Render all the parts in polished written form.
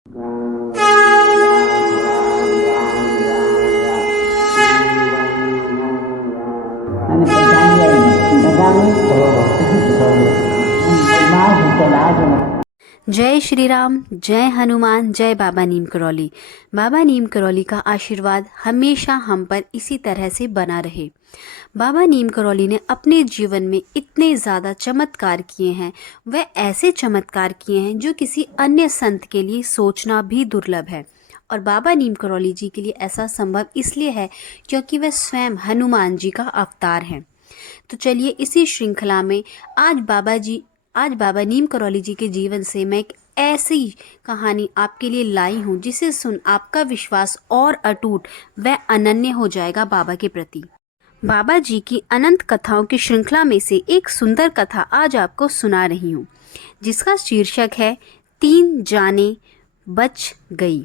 અને બધાને माँ चला जो जय श्री राम, जय हनुमान, जय बाबा नीम करौली। बाबा नीम करौली का आशीर्वाद हमेशा हम पर इसी तरह से बना रहे। बाबा नीम करौली ने अपने जीवन में इतने ज़्यादा चमत्कार किए हैं, वह ऐसे चमत्कार किए हैं जो किसी अन्य संत के लिए सोचना भी दुर्लभ है। और बाबा नीम करौली जी के लिए ऐसा संभव इसलिए है क्योंकि वह स्वयं हनुमान जी का अवतार हैं। तो चलिए इसी श्रृंखला में आज बाबा नीम करौली जी के जीवन से मैं एक ऐसी कहानी आपके लिए लाई हूँ जिसे सुन आपका विश्वास और अटूट व अनन्य हो जाएगा बाबा के प्रति। बाबा जी की अनंत कथाओं की श्रृंखला में से एक सुंदर कथा आज आपको सुना रही हूँ, जिसका शीर्षक है 3 जाने बच गई।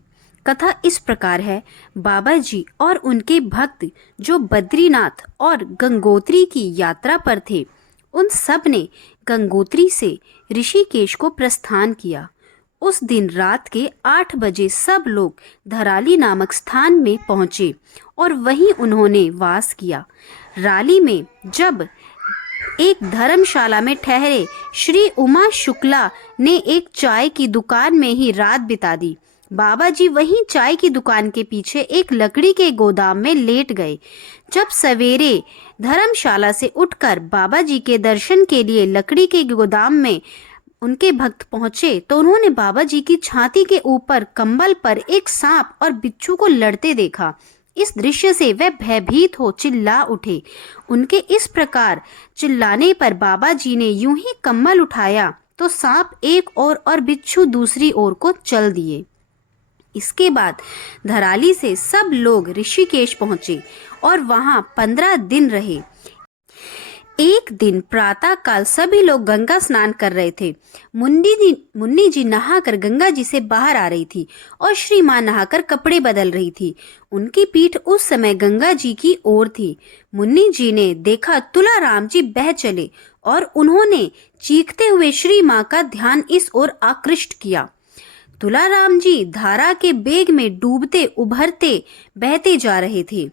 कथा इस प्रकार है। बाबा जी और उनके भक्त जो बद्रीनाथ और गंगोत्री की यात्रा पर थे, उन सब ने गंगोत्री से ऋषिकेश को प्रस्थान किया। उस दिन रात के 8 बजे सब लोग धराली नामक स्थान में पहुँचे और वहीं उन्होंने वास किया। राली में जब एक धर्मशाला में ठहरे, श्री उमा शुक्ला ने एक चाय की दुकान में ही रात बिता दी। बाबा जी वहीं चाय की दुकान के पीछे एक लकड़ी के गोदाम में लेट गए। जब सवेरे धर्मशाला से उठकर बाबा जी के दर्शन के लिए लकड़ी के गोदाम में उनके भक्त पहुंचे तो उन्होंने बाबा जी की छाती के ऊपर कंबल पर एक सांप और बिच्छू को लड़ते देखा। इस दृश्य से वे भयभीत हो चिल्ला उठे। उनके इस प्रकार चिल्लाने पर बाबा जी ने यूं ही कंबल उठाया तो सांप एक ओर और बिच्छू दूसरी ओर को चल दिए। इसके बाद धराली से सब लोग ऋषिकेश पहुंचे और वहां 15 दिन रहे। एक दिन प्रातः काल सभी लोग गंगा स्नान कर रहे थे। मुन्नी जी नहाकर गंगा जी से बाहर आ रही थी और श्री मां नहाकर कपड़े बदल रही थी। उनकी पीठ उस समय गंगा जी की ओर थी। मुन्नी जी ने देखा तुलाराम जी बह चले और उन्होंने चीखते हुए श्री मां का ध्यान इस ओर आकृष्ट किया। तुलाराम जी धारा के बेग में डूबते उभरते बहते जा रहे थे।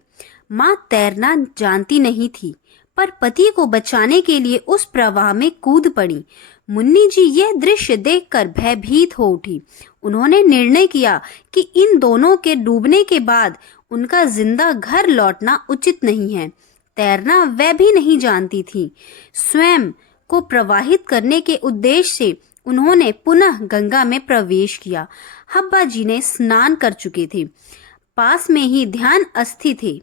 मां तैरना जानती नहीं थी, पर पति को बचाने के लिए उस प्रवाह में कूद पड़ी। मुन्नी जी यह दृश्य देखकर भयभीत हो उठी। उन्होंने निर्णय किया कि इन दोनों के डूबने के बाद उनका जिंदा घर लौटना उचित नहीं है। तैरना वह भी नहीं जानती थी। स्वयं को प्रवाहित करने के उद्देश्य से उन्होंने पुनः गंगा में प्रवेश किया। हब्बा जी ने स्नान कर चुके थे, पास में ही ध्यान अस्थि थे।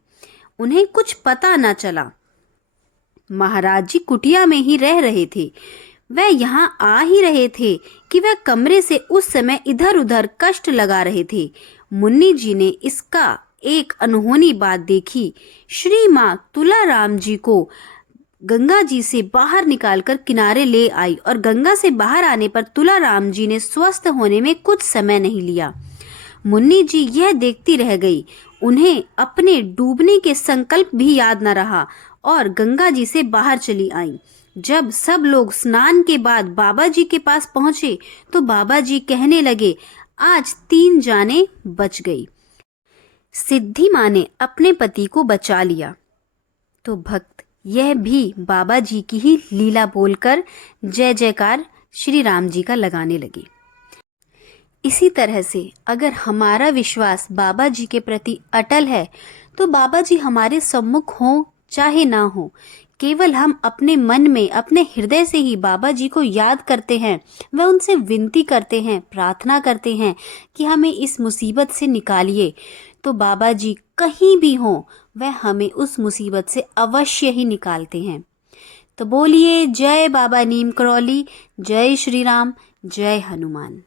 उन्हें कुछ पता न चला। महाराज जी कुटिया में ही रह रहे थे। वह यहाँ आ ही रहे थे कि वह कमरे से उस समय इधर उधर कष्ट लगा रहे थे। मुन्नी जी ने इसका एक अनहोनी बात देखी। श्री मां तुलाराम जी को गंगा जी से बाहर निकालकर किनारे ले आई और गंगा से बाहर आने पर तुलाराम जी ने स्वस्थ होने में कुछ समय नहीं लिया। मुन्नी जी यह देखती रह गई। उन्हें अपने डूबने के संकल्प भी याद न रहा और गंगा जी से बाहर चली आई। जब सब लोग स्नान के बाद बाबा जी के पास पहुंचे तो बाबा जी कहने लगे, आज 3 जाने बच गई। सिद्धि मां ने अपने पति को बचा लिया तो भक्त यह भी बाबा जी की ही लीला बोलकर जय जयकार श्री राम जी का लगाने लगे। इसी तरह से अगर हमारा विश्वास बाबा जी के प्रति अटल है तो बाबा जी हमारे सम्मुख हों चाहे ना हो, केवल हम अपने मन में अपने हृदय से ही बाबा जी को याद करते हैं, वह उनसे विनती करते हैं, प्रार्थना करते हैं कि हमें इस मुसीबत से निकालिए, तो बाबा जी कहीं भी हों वह हमें उस मुसीबत से अवश्य ही निकालते हैं। तो बोलिए जय बाबा नीम करौली, जय श्री राम, जय हनुमान।